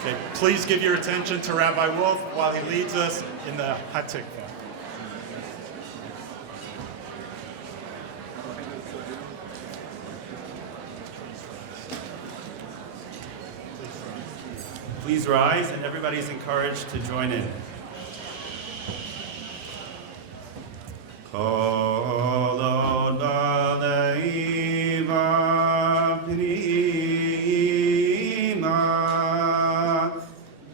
Okay, please give your attention to Rabbi Wolf while he leads us in the Hatikvah. Please rise, and everybody is encouraged to join in. Kol od b'leiva pnima,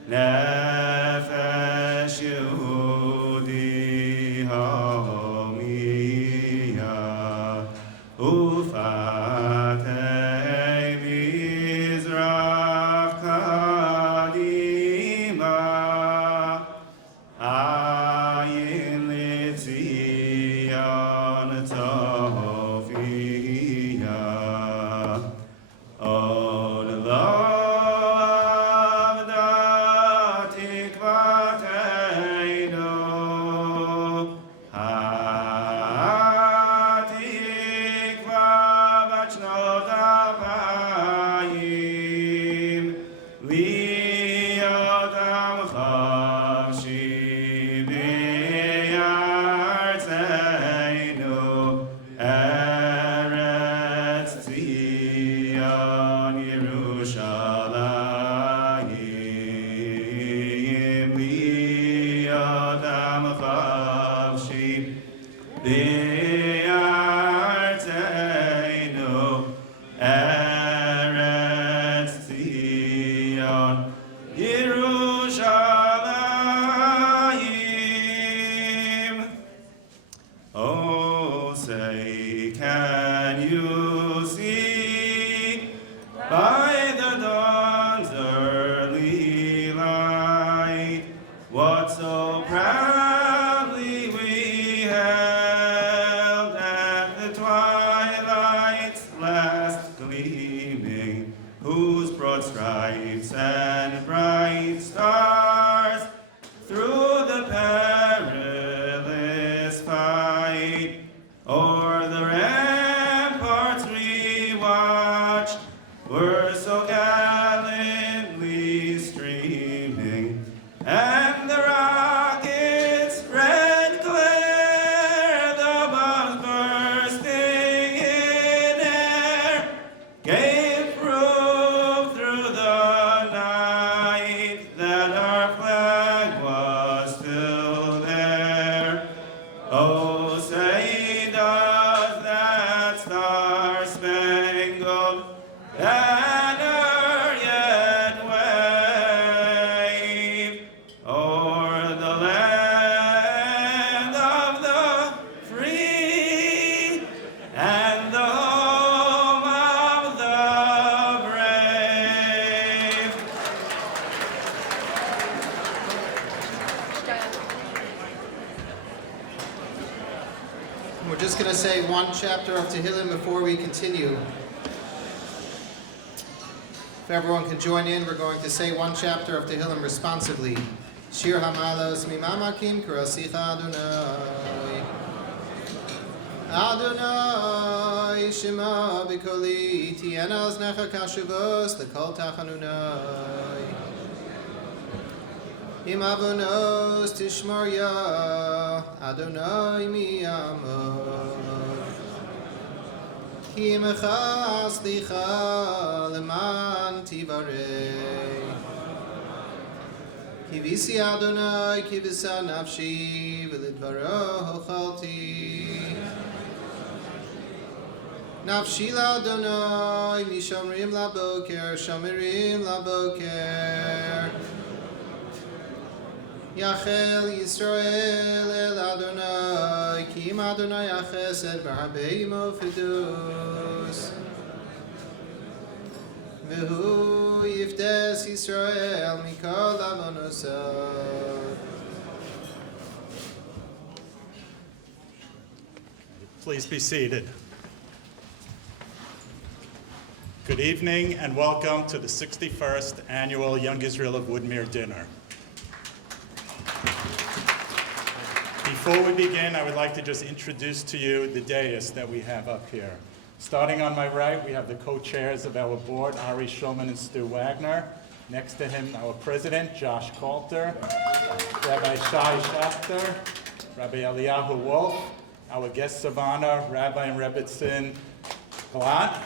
nefesh Yehudi homiyah, ufatei mizrach kadima, ayin litzion toviyah, od lo avda tikvateinu, hatikva b'shnot apayim, liot amcha be'artzeinu, Eretz Zion, Yerushalayim, liot amcha be'artzeinu, Eretz Zion, Yerushalayim. Oh, say, can you see by the dawn's early light what so proudly we held at the twilight's last gleaming, whose broad stripes and bright stars through the perilous fight o'er the ramparts we watched were so gallantly streaming, and the rockets' red glare, the bombs bursting in air, gave proof through the night that our flag was still there. Oh, say does that star-spangled banner yet wave o'er the land of the free and the home of the brave? We're just going to say one chapter of Tehillim before we continue. If everyone can join in, we're going to say one chapter of Tehillim responsively. Shir Hamalos Mimamakim Kurasicha Adonai. Adonai Shema B'Koli Tiena Oznecha Kashuvos L'Kol Tachanunai. Im avonos tishmor ya Adonai mi amor. Ki imecha slicha leman tivarei. Ki visi Adonai ki visa nafshi v'lidvaro hochalti. Nafshi l'Adonai mishomrim laboker shomerim laboker. Yachel Yisrael el Adonai, ki im Adonai achesed v'harbei imo fidus. V'hu yiftes Yisrael mikol avonosav. Please be seated. Good evening and welcome to the 61st Annual Young Israel of Woodmere Dinner. Before we begin, I would like to just introduce to you the dais that we have up here. Starting on my right, we have the co-chairs of our board, Ari Shulman and Stu Wagner. Next to him, our president, Josh Coulter, Rabbi Shai Schachter, Rabbi Eliyahu Wolf, our guest of honor, Rabbi and Rebbetzin Glatt,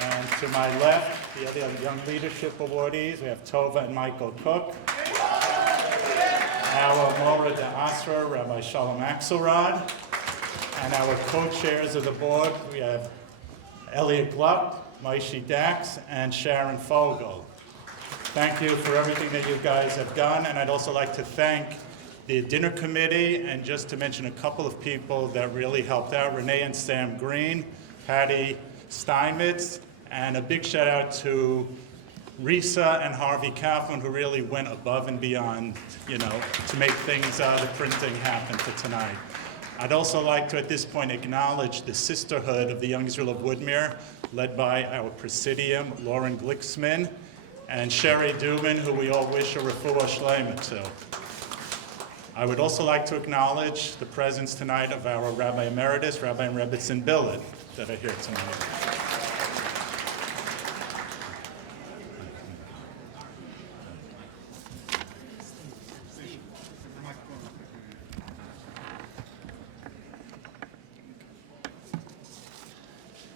and to my left, the other Young Leadership Awardees, we have Tova and Michael Cook, our Mora de Asra, Rabbi Shalom Axelrod, and our co-chairs of the board, we have Elliot Gluck, Maishi Dax, and Sharon Fogel. Thank you for everything that you guys have done, and I'd also like to thank the dinner committee, and just to mention a couple of people that really helped out, Renee and Sam Green, Patty Steinmetz, and a big shout out to Risa and Harvey Kaufman, who really went above and beyond, to make things, the printing happen for tonight. I'd also like to, at this point, acknowledge the sisterhood of the Young Israel of Woodmere, led by our presidium, Lauren Glicksman, and Sherry Dubin, who we all wish a refuah shlema to. I would also like to acknowledge the presence tonight of our Rabbi Emeritus, Rabbi and Rebbetzin Billet, that are here tonight.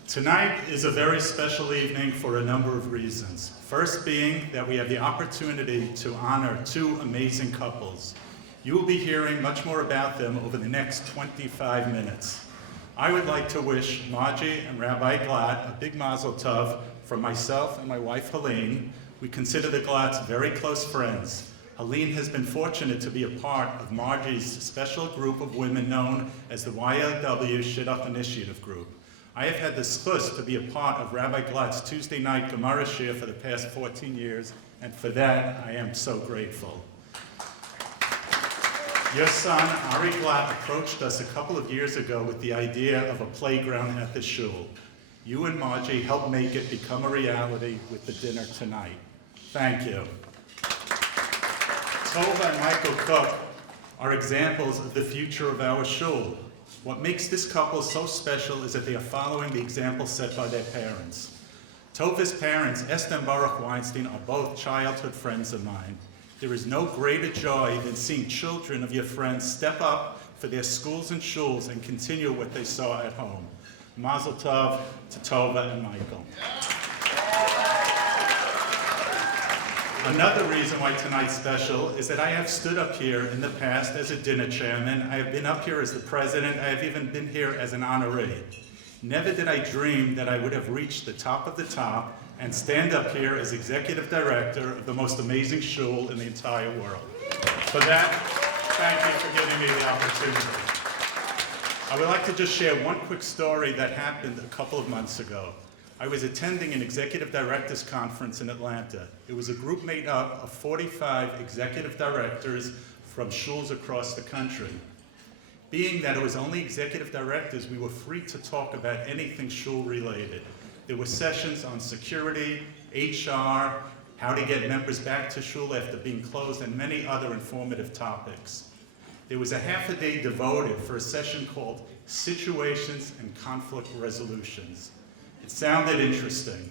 Tonight is a very special evening for a number of reasons. First being that we have the opportunity to honor two amazing couples. You will be hearing much more about them over the next 25 minutes. I would like to wish Margie and Rabbi Glatt a big mazel tov from myself and my wife Helene. We consider the Glatts very close friends. Helene has been fortunate to be a part of Margie's special group of women known as the YLW Shidduch Initiative Group. I have had the zchus to be a part of Rabbi Glatt's Tuesday night Gemara Shir for the past 14 years, and for that I am so grateful. Your son, Ari Glatt, approached us a couple of years ago with the idea of a playground at the shul. You and Margie helped make it become a reality with the dinner tonight. Thank you. Tova and Michael Cook are examples of the future of our shul. What makes this couple so special is that they are following the example set by their parents. Tova's parents, Esther and Baruch Weinstein, are both childhood friends of mine. There is no greater joy than seeing children of your friends step up for their schools and shuls and continue what they saw at home. Mazel tov to Tova and Michael. Another reason why tonight's special is that I have stood up here in the past as a dinner chairman. I have been up here as the president. I have even been here as an honoree. Never did I dream that I would have reached the top of the top and stand up here as executive director of the most amazing shul in the entire world. For that, thank you for giving me the opportunity. I would like to just share one quick story that happened a couple of months ago. I was attending an executive directors conference in Atlanta. It was a group made up of 45 executive directors from shuls across the country. Being that it was only executive directors, we were free to talk about anything shul related. There were sessions on security, HR, how to get members back to shul after being closed, and many other informative topics. There was a half a day devoted for a session called Situations and Conflict Resolutions. It sounded interesting.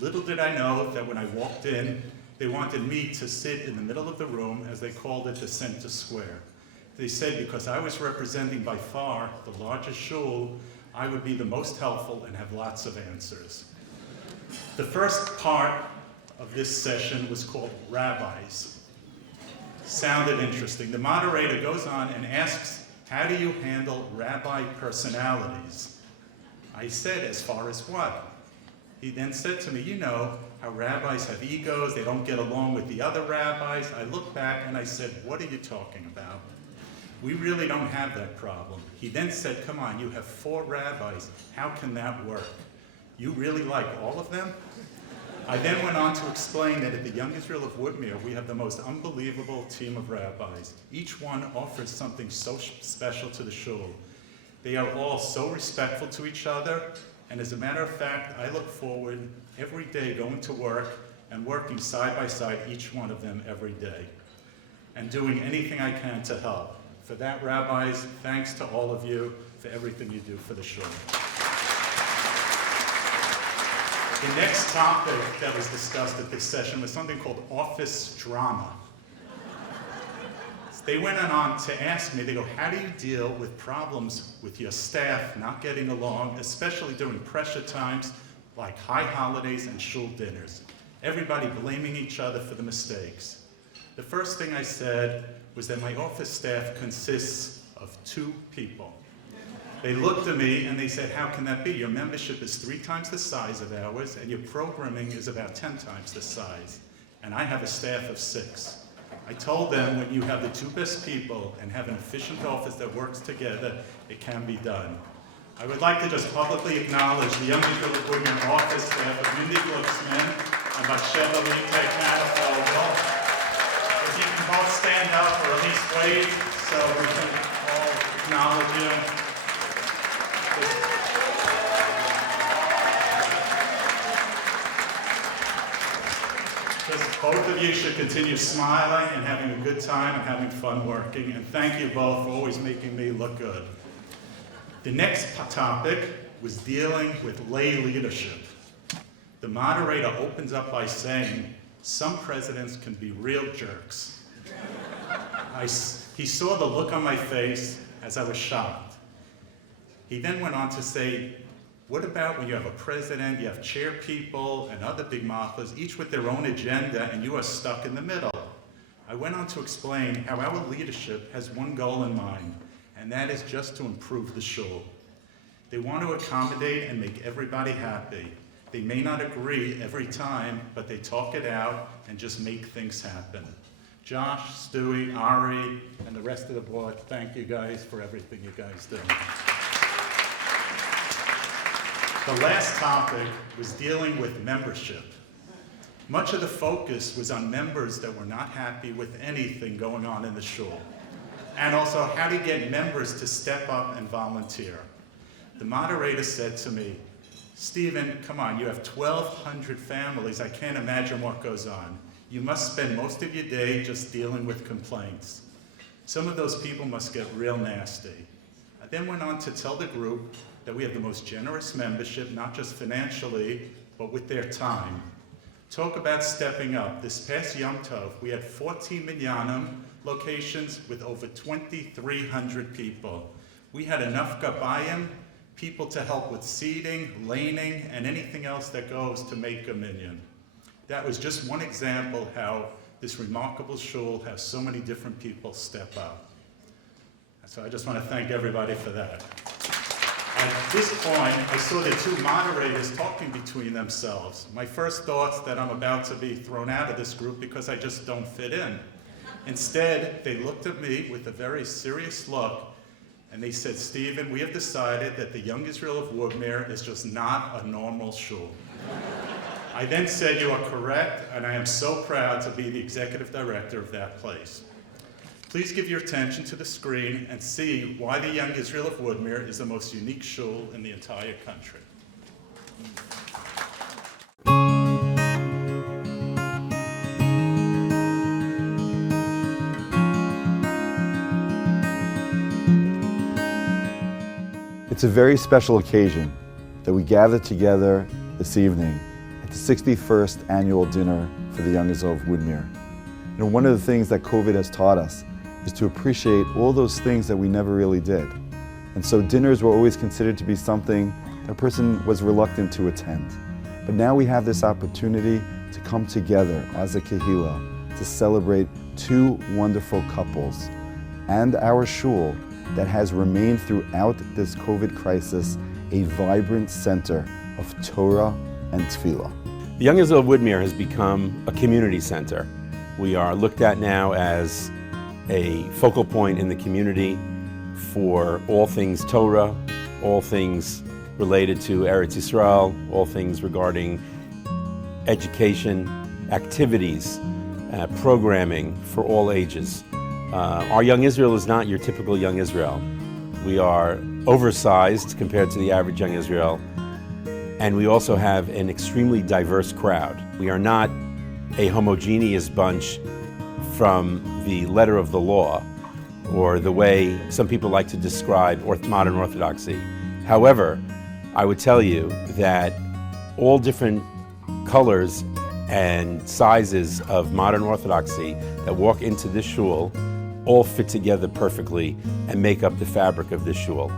Little did I know that when I walked in, they wanted me to sit in the middle of the room, as they called it, the center square. They said because I was representing by far the largest shul, I would be the most helpful and have lots of answers. The first part of this session was called Rabbis. Sounded interesting. The moderator goes on and asks, how do you handle rabbi personalities? I said, as far as what? He then said to me, you know how rabbis have egos, they don't get along with the other rabbis. I looked back and I said, what are you talking about? We really don't have that problem. He then said, come on, you have 4 rabbis. How can that work? You really like all of them? I then went on to explain that at the Young Israel of Woodmere, we have the most unbelievable team of rabbis. Each one offers something so special to the shul. They are all so respectful to each other, and as a matter of fact, I look forward every day going to work and working side by side each one of them every day, and doing anything I can to help. For that, rabbis, thanks to all of you for everything you do for the shul. The next topic that was discussed at this session was something called office drama. They went on to ask me, they go, how do you deal with problems with your staff not getting along, especially during pressure times like high holidays and shul dinners? Everybody blaming each other for the mistakes. The first thing I said was that my office staff consists of 2 people. They looked at me and they said, how can that be? Your membership is 3 times the size of ours and your programming is about 10 times the size. And I have a staff of 6. I told them when you have the 2 best people and have an efficient office that works together, it can be done. I would like to just publicly acknowledge the Young Israel of Woodmere office staff of Mindy Glucksman and Batsheva Litek Manifold. If you can both stand up or at least wave so we can all acknowledge you. Both of you should continue smiling and having a good time and having fun working. And thank you both for always making me look good. The next topic was dealing with lay leadership. The moderator opens up by saying, some presidents can be real jerks. He saw the look on my face as I was shocked. He then went on to say, what about when you have a president, you have chair people and other big mathas, each with their own agenda, and you are stuck in the middle? I went on to explain how our leadership has one goal in mind, and that is just to improve the shul. They want to accommodate and make everybody happy. They may not agree every time, but they talk it out and just make things happen. Josh, Stewie, Ari, and the rest of the board, thank you guys for everything you guys do. The last topic was dealing with membership. Much of the focus was on members that were not happy with anything going on in the shul, and also how to get members to step up and volunteer. The moderator said to me, Stephen, come on, you have 1,200 families. I can't imagine what goes on. You must spend most of your day just dealing with complaints. Some of those people must get real nasty. I then went on to tell the group that we have the most generous membership, not just financially, but with their time. Talk about stepping up. This past Yom Tov, we had 14 minyanim locations with over 2,300 people. We had enough gabayim, people to help with seating, laning, and anything else that goes to make a minyan. That was just one example how this remarkable shul has so many different people step up. So I just want to thank everybody for that. At this point, I saw the 2 moderators talking between themselves. My first thoughts that I'm about to be thrown out of this group because I just don't fit in. Instead, they looked at me with a very serious look and they said, Stephen, we have decided that the Young Israel of Woodmere is just not a normal shul. I then said, you are correct, and I am so proud to be the executive director of that place. Please give your attention to the screen and see why the Young Israel of Woodmere is the most unique shul in the entire country. It's a very special occasion that we gather together this evening at the 61st annual dinner for the Young Israel of Woodmere. You know, one of the things that COVID has taught us is to appreciate all those things that we never really did. And so dinners were always considered to be something that a person was reluctant to attend. But now we have this opportunity to come together as a kehillah to celebrate 2 wonderful couples and our shul that has remained throughout this COVID crisis a vibrant center of Torah and Tefillah. The Young Israel of Woodmere has become a community center. We are looked at now as a focal point in the community for all things Torah, all things related to Eretz Yisrael, all things regarding education, activities, programming for all ages. Our Young Israel is not your typical Young Israel. We are oversized compared to the average Young Israel, and we also have an extremely diverse crowd. We are not a homogeneous bunch from the letter of the law, or the way some people like to describe modern Orthodoxy. However, I would tell you that all different colors and sizes of modern Orthodoxy that walk into this shul all fit together perfectly and make up the fabric of this shul.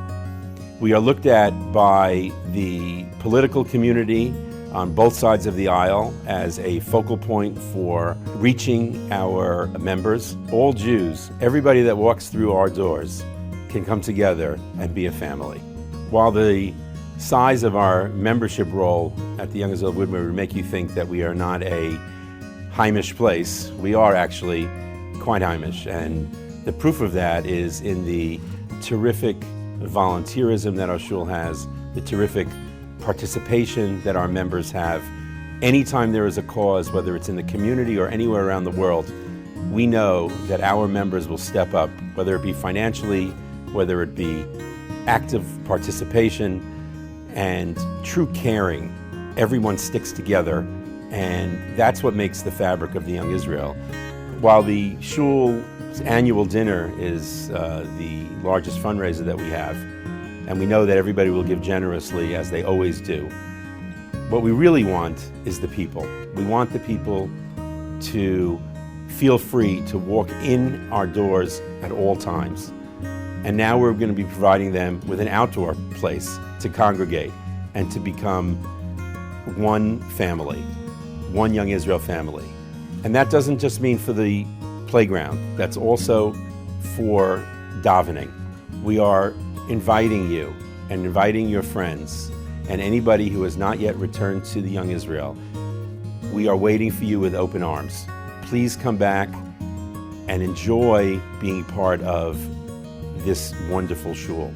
We are looked at by the political community on both sides of the aisle as a focal point for reaching our members. All Jews, everybody that walks through our doors, can come together and be a family. While the size of our membership roll at the Young Israel of Woodmere would make you think that we are not a Heimish place, we are actually quite Heimish, and the proof of that is in the terrific volunteerism that our shul has, the terrific participation that our members have. Anytime there is a cause, whether it's in the community or anywhere around the world, we know that our members will step up, whether it be financially, whether it be active participation and true caring. Everyone sticks together, and that's what makes the fabric of the Young Israel. While the shul's annual dinner is the largest fundraiser that we have, and we know that everybody will give generously as they always do, what we really want is the people. We want the people to feel free to walk in our doors at all times. And now we're going to be providing them with an outdoor place to congregate and to become one family, one Young Israel family. And that doesn't just mean for the playground, that's also for davening. We are inviting you and inviting your friends and anybody who has not yet returned to the Young Israel. We are waiting for you with open arms. Please come back and enjoy being part of this wonderful shul.